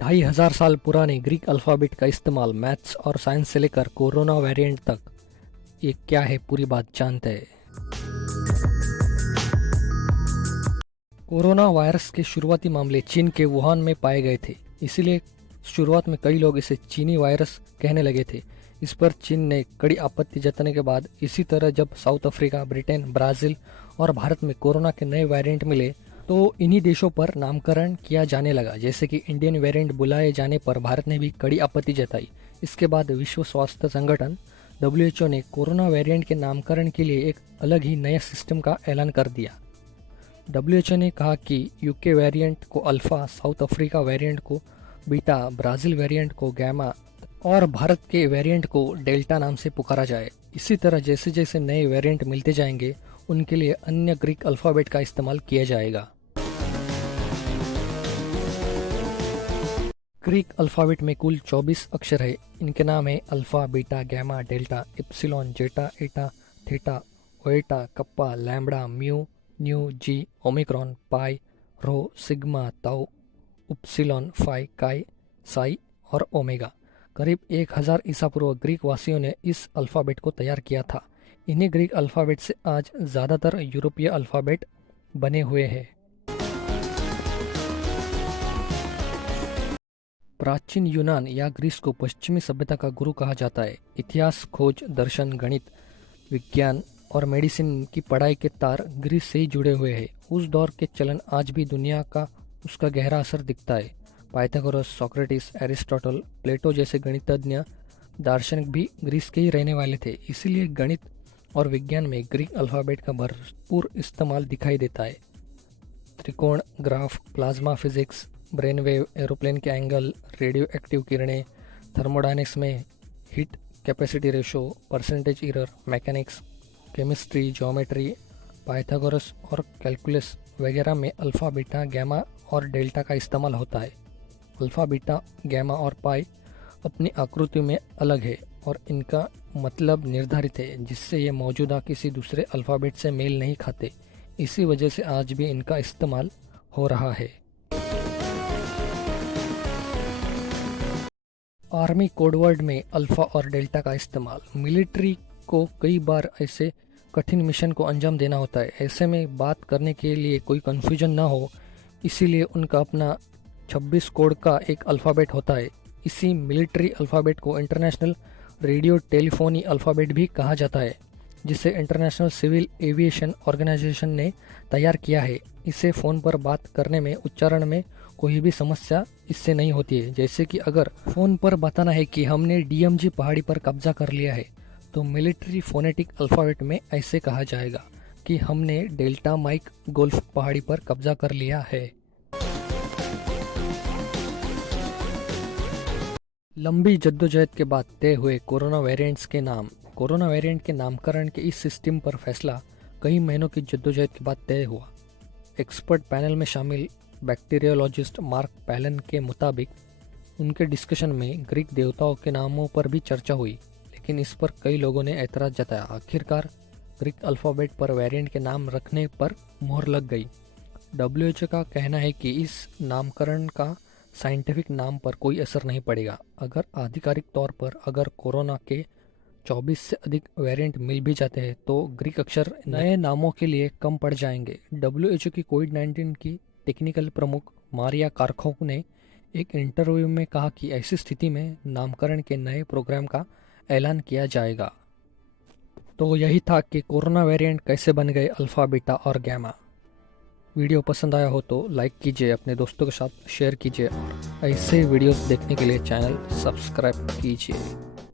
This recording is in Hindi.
2500 साल पुराने ग्रीक अल्फ़ाबेट का इस्तेमाल मैथ्स और साइंस से लेकर कोरोना वेरिएंट तक, ये क्या है पूरी बात जानते हैं। कोरोना वायरस के शुरुआती मामले चीन के वुहान में पाए गए थे, इसीलिए शुरुआत में कई लोग इसे चीनी वायरस कहने लगे थे। इस पर चीन ने कड़ी आपत्ति जताने के बाद इसी तरह जब साउथ अफ्रीका, ब्रिटेन, ब्राज़ील और भारत में कोरोना के नए वेरिएंट मिले तो इन्हीं देशों पर नामकरण किया जाने लगा। जैसे कि इंडियन वेरिएंट बुलाए जाने पर भारत ने भी कड़ी आपत्ति जताई। इसके बाद विश्व स्वास्थ्य संगठन WHO ने कोरोना वेरिएंट के नामकरण के लिए एक अलग ही नए सिस्टम का ऐलान कर दिया। WHO ने कहा कि UK वेरिएंट को अल्फ़ा, साउथ अफ्रीका वेरिएंट को बीटा, ब्राज़ील वेरिएंट को गैमा और भारत के वेरिएंट को डेल्टा नाम से पुकारा जाए। इसी तरह जैसे जैसे नए वेरिएंट मिलते जाएंगे उनके लिए अन्य ग्रीक अल्फ़ाबेट का इस्तेमाल किया जाएगा। ग्रीक अल्फ़ाबेट में कुल 24 अक्षर है। इनके नाम है alpha, beta, gamma, delta, epsilon, zeta, eta, theta, iota, kappa, lambda, mu, nu, xi, omicron, pi, rho, sigma, tau, upsilon, phi, chi, psi और ओमेगा। करीब 1000 ईसा पूर्व ग्रीक वासियों ने इस अल्फ़ाबेट को तैयार किया था। इन्हीं ग्रीक अल्फ़ाबेट से आज ज़्यादातर यूरोपीय अल्फ़ाबेट बने हुए हैं। प्राचीन यूनान या ग्रीस को पश्चिमी सभ्यता का गुरु कहा जाता है। इतिहास, खोज, दर्शन, गणित, विज्ञान और मेडिसिन की पढ़ाई के तार ग्रीस से ही जुड़े हुए हैं। उस दौर के चलन आज भी दुनिया का उसका गहरा असर दिखता है। पाइथागोरस, सोक्रेटिस, एरिस्टोटल, प्लेटो जैसे गणितज्ञ दार्शनिक भी ग्रीस के ही रहने वाले थे। इसीलिए गणित और विज्ञान में ग्रीक अल्फ़ाबेट का भरपूर इस्तेमाल दिखाई देता है। त्रिकोण, graph, plasma physics, brainwave, aeroplane के एंगल, रेडियो एक्टिव किरणें, थर्मोडायनेमिक्स में heat capacity ratio, percentage error, mechanics, chemistry, geometry, Pythagoras और कैलकुलस वगैरह में अल्फ़ा, बीटा, गैमा और डेल्टा का इस्तेमाल होता है। अल्फ़ा, बीटा, गैमा और पाई अपनी आकृति में अलग है और इनका मतलब निर्धारित है, जिससे ये मौजूदा किसी दूसरे अल्फ़ाबेट से मेल नहीं खाते। इसी वजह से आज भी इनका इस्तेमाल हो रहा है। आर्मी कोडवर्ड में अल्फ़ा और डेल्टा का इस्तेमाल। मिलिट्री को कई बार ऐसे कठिन मिशन को अंजाम देना होता है। ऐसे में बात करने के लिए कोई कन्फ्यूजन ना हो, इसीलिए उनका अपना 26 कोड का एक अल्फ़ाबेट होता है। इसी मिलिट्री अल्फ़ाबेट को इंटरनेशनल रेडियो टेलीफोनी अल्फ़ाबेट भी कहा जाता है, जिसे इंटरनेशनल सिविल एविएशन ऑर्गेनाइजेशन ने तैयार किया है। इसे फ़ोन पर बात करने में उच्चारण में कोई भी समस्या इससे नहीं होती है। जैसे कि अगर फ़ोन पर बताना है कि हमने DMZ पहाड़ी पर कब्जा कर लिया है, तो मिलिट्री फोनेटिक अल्फ़ाबेट में ऐसे कहा जाएगा कि हमने डेल्टा माइक गोल्फ पहाड़ी पर कब्जा कर लिया है। लंबी जद्दोजहद के बाद तय हुए कोरोना वेरिएंट्स के नाम। कोरोना वेरिएंट के नामकरण के इस सिस्टम पर फैसला कई महीनों की जद्दोजहद के बाद तय हुआ। एक्सपर्ट पैनल में शामिल बैक्टीरियोलॉजिस्ट मार्क पैलन के मुताबिक उनके डिस्कशन में ग्रीक देवताओं के नामों पर भी चर्चा हुई, लेकिन इस पर कई लोगों ने ऐतराज़ जताया। आखिरकार ग्रीक अल्फ़ाबेट पर वेरिएंट के नाम रखने पर मोहर लग गई। WHO का कहना है कि इस नामकरण का साइंटिफिक नाम पर कोई असर नहीं पड़ेगा। अगर आधिकारिक तौर पर अगर कोरोना के 24 से अधिक वेरिएंट मिल भी जाते हैं तो ग्रीक अक्षर नए नामों के लिए कम पड़ जाएंगे। WHO की कोविड-19 की टेक्निकल प्रमुख मारिया कार्खोव ने एक इंटरव्यू में कहा कि ऐसी स्थिति में नामकरण के नए प्रोग्राम का ऐलान किया जाएगा। तो यही था कि कोरोना वेरिएंट कैसे बन गए अल्फ़ा, बीटा और गैमा। वीडियो पसंद आया हो तो लाइक कीजिए, अपने दोस्तों के साथ शेयर कीजिए और ऐसे वीडियोस देखने के लिए चैनल सब्सक्राइब कीजिए।